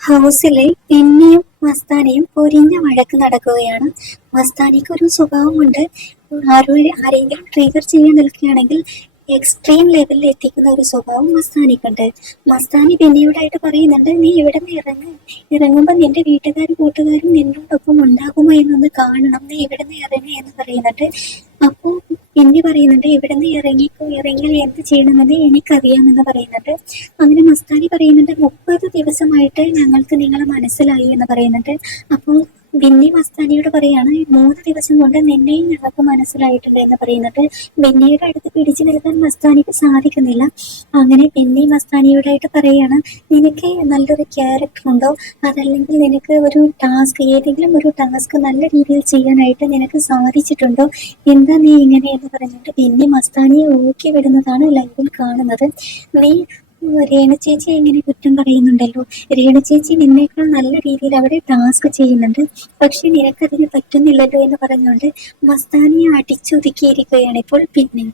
ഹൗസിലെ പിന്നെയും മസ്താനയും പൊരിഞ്ഞ വഴക്ക് നടക്കുകയാണ്. മസ്താനിക്ക് ഒരു സ്വഭാവമുണ്ട്. ആരോ ആരെങ്കിലും ട്രിഗർ ചെയ്യാൻ നിൽക്കുകയാണെങ്കിൽ എക്സ്ട്രീം ലെവലിൽ എത്തിക്കുന്ന ഒരു സ്വഭാവം മസ്താനിക്കുണ്ട്. മസ്താനി പിന്നീടായിട്ട് പറയുന്നുണ്ട് നീ ഇവിടെ നിന്ന് ഇറങ്ങ്. ഇറങ്ങുമ്പോൾ നിന്റെ വീട്ടുകാരും കൂട്ടുകാരും നിന്നോടൊപ്പം ഉണ്ടാകുമോ എന്നൊന്ന് കാണണം. നീ ഇവിടെ നിന്ന് ഇറങ്ങുക എന്ന് പറയുന്നുണ്ട്. അപ്പോൾ പിന്നെ പറയുന്നത് ഇവിടെ നിന്ന് ഇറങ്ങിക്കോ ഇറങ്ങിയാൽ എന്ത് ചെയ്യണമെന്ന് എനിക്കറിയാമെന്ന് പറയുന്നുണ്ട് അങ്ങനെ മസ്താനി പറയുന്നുണ്ട് മുപ്പത് ദിവസമായിട്ട് ഞങ്ങൾക്ക് നിങ്ങളെ മനസ്സിലായി എന്ന് പറയുന്നുണ്ട്. അപ്പോൾ ബിന്നി മസ്താനിയോട് പറയാണ് മൂന്ന് ദിവസം കൊണ്ട് നിന്നെയും ഞങ്ങൾക്ക് മനസ്സിലായിട്ടുണ്ട് എന്ന് പറയുന്നുണ്ട് ബിന്നിയുടെ അടുത്ത് പിടിച്ചു നിൽക്കാൻ മസ്താനിക്ക് സാധിക്കുന്നില്ല. അങ്ങനെ ബിന്നി മസ്താനിയോടായിട്ട് പറയാണ് നിനക്ക് നല്ലൊരു ക്യാരക്ടർ ഉണ്ടോ? അതല്ലെങ്കിൽ നിനക്ക് ഒരു ടാസ്ക് ഏതെങ്കിലും ഒരു ടാസ്ക് നല്ല രീതിയിൽ ചെയ്യാനായിട്ട് നിനക്ക് സാധിച്ചിട്ടുണ്ടോ? എന്താ നീ ഇങ്ങനെ എന്ന് പറഞ്ഞിട്ട് ബിന്നി മസ്താനിയെ ഊക്കി വിടുന്നതാണ് ലൈവിൽ കാണുന്നത്. നീ രേണു ചേച്ചി ഇങ്ങനെ കുറ്റം പറയുന്നുണ്ടല്ലോ. രേണു ചേച്ചി നിന്നേക്കാൾ നല്ല രീതിയിൽ അവിടെ ടാസ്ക് ചെയ്യുന്നുണ്ട്. പക്ഷെ നിനക്കതിന് പറ്റുന്നില്ലല്ലോ എന്ന് പറഞ്ഞുകൊണ്ട് മസ്താനിയെ അടിച്ചൊതുക്കിയിരിക്കുകയാണ് ഇപ്പോൾ പിന്നെ